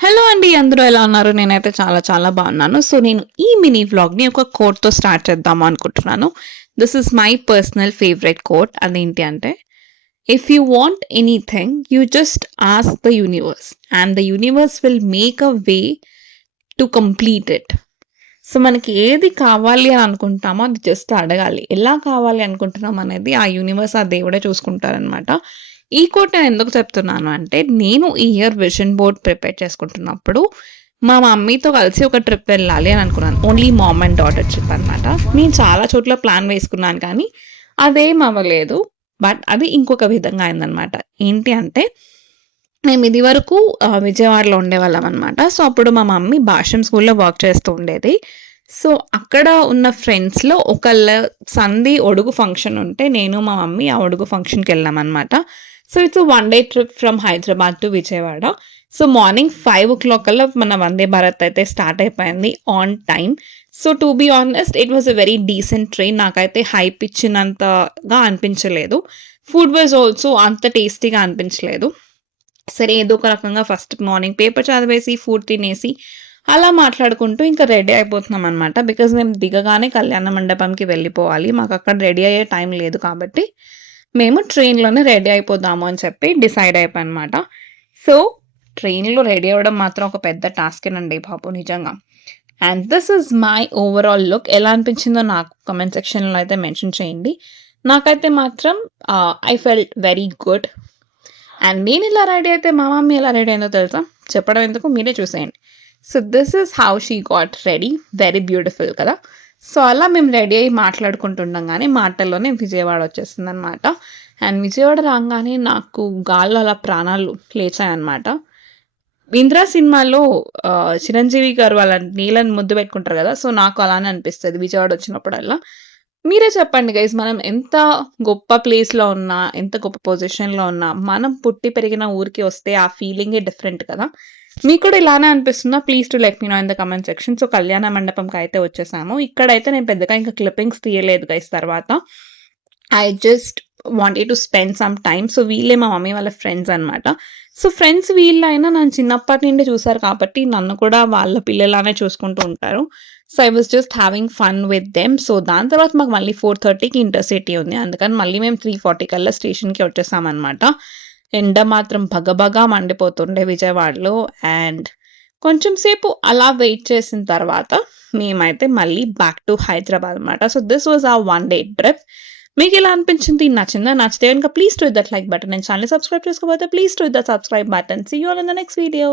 Hello అండి. అందరూ ఎలా ఉన్నారు? నేనైతే చాలా చాలా బాగున్నాను. సో, నేను ఈ మినీ వ్లాగ్‌ని ఒక కోట్‌తో స్టార్ట్ చేద్దాం అనుకుంటున్నాను. This is my personal favourite quote. అదేంటి అంటే, if you want anything you just ask the universe and the universe will make a way to complete it. So, మనకి ఏది కావాలి అని అనుకుంటామో అది జస్ట్ అడగాలి. ఎలా కావాలి అనుకుంటున్నాం అనేది ఆ యూనివర్స్, ఆ దేవుడే చూసుకుంటారనమాట. ఈ కోట్ నేను ఎందుకు చెప్తున్నాను అంటే, నేను ఈ ఇయర్ విజన్ బోర్డ్ ప్రిపేర్ చేసుకుంటున్నప్పుడు, మా మమ్మీతో కలిసి ఒక ట్రిప్ వెళ్ళాలి అని అనుకున్నాను. Only mom and daughter trip అనమాట. నేను చాలా చోట్ల ప్లాన్ వేసుకున్నాను కానీ, అదేం అవ్వలేదు. బట్ అది ఇంకొక విధంగా అయిందనమాట. ఏంటి అంటే, మేము ఇదివరకు విజయవాడలో ఉండేవాళ్ళం అనమాట. సో, అప్పుడు మా మమ్మీ భాష్యం స్కూల్‌లో వర్క్ చేస్తూ ఉండేది. సో, అక్కడ ఉన్న ఫ్రెండ్స్‌లో ఒకళ్ళ సంది ఒడుగు ఫంక్షన్ ఉంటే, నేను మా మమ్మీ ఆ ఒడుగు ఫంక్షన్‌కెళ్ళామనమాట. So, it's one day trip from Hyderabad to Vijayawada. So, morning 5:00 కల్లా మన వందే భారత్ అయితే స్టార్ట్ అయిపోయింది on time. So, to be honest it was a very decent train. నాకైతే హైప్ ఇచ్చినంతగా అనిపించలేదు. ఫుడ్ వాస్ ఆల్సో అంత టేస్టీగా అనిపించలేదు. సరే ఏదో ఒక రకంగా ఫస్ట్ మార్నింగ్ పేపర్ చదివేసి, ఫుడ్ తినేసి, అలా మాట్లాడుకుంటూ ఇంకా రెడీ అయిపోతున్నామనమాట. బికాజ్ మేము దిగగానే కళ్యాణ మండపంకి వెళ్ళిపోవాలి. మాకక్కడ రెడీ అయ్యే టైం లేదు కాబట్టి, మేము ట్రైన్‌లోనే రెడీ అయిపోదాము అని చెప్పి డిసైడ్ అయిపోయానమాట. సో, ట్రైన్‌లో రెడీ అవ్వడం మాత్రం ఒక పెద్ద టాస్కేనండి బాబు నిజంగా. And this is my overall look. ఎలా అనిపించిందో నాకు కామెంట్ సెక్షన్‌లో అయితే మెన్షన్ చేయండి. నాకైతే మాత్రం I felt very good. And నేను ఇలా రెడీ అయితే మా మమ్మీ ఎలా రెడీ అయిందో తెలుసా? చెప్పడం ఎందుకు మీరే చూసేయండి. So, this is how she got ready. Very beautiful కదా! సో, అలా మేము రెడీ అయ్యి మాట్లాడుకుంటుండగానే మాటల్లోనే విజయవాడ వచ్చేసిందనమాట. అండ్ విజయవాడ రాంగానే నాకు గాల్లో అలా ప్రాణాలు లేచాయనమాట. 'ఇంద్ర' సినిమాలో చిరంజీవి గారు వాళ్ళ నీలని ముద్దు పెట్టుకుంటారు కదా! సో, నాకు అలానే అనిపిస్తది విజయవాడ వచ్చినప్పుడల్లా. మీరే చెప్పండి గైస్, మనం ఎంత గొప్ప ప్లేస్‌లో ఉన్నా, ఎంత గొప్ప పొజిషన్‌లో ఉన్నా, మనం పుట్టి పెరిగిన ఊరికి వస్తే ఆ ఫీలింగే డిఫరెంట్ కదా! మీకు కూడా ఇలానే అనిపిస్తుందా? Please to let me know in the comment section. So, కళ్యాణ మండపంకైతే వచ్చేసాము. ఇక్కడైతే నేను పెద్దగా ఇంకా క్లిప్పింగ్స్ తీయలేదు గైస్ తర్వాత. I just wanted to spend some time. So, వీళ్ళే మా మమ్మీ వాళ్ళ ఫ్రెండ్స్ అనమాట. సో, ఫ్రెండ్స్ వీళ్ళైనా నన్ను చిన్నప్పటి నుండి చూసారు కాబట్టి, నన్ను కూడా వాళ్ళ పిల్లలానే చూసుకుంటూ ఉంటారు. So, I was just having fun with them. So, దాని తర్వాత మాకు మళ్ళీ 4:30కి ఇంటర్సిటీ ఉంది. అందుకని మళ్ళీ మేము 3:40 కల్లా స్టేషన్‌కి వచ్చేసామనమాట. ఎండ మాత్రం భగభగా మండిపోతుండే విజయవాడలో. అండ్ కొంచెం సేపు అలా వెయిట్ చేసిన తర్వాత మేమైతే మళ్ళీ బ్యాక్ టు హైదరాబాద్ అనమాట. So, this was our one day trip. మీకెలా అనిపించింది? నచ్చిందా? నచ్చితే గనుక please to hit that like button and ఛానెల్‌ని సబ్స్క్రైబ్ చేసుకోకపోతే please to hit the subscribe button. See you all in the next video.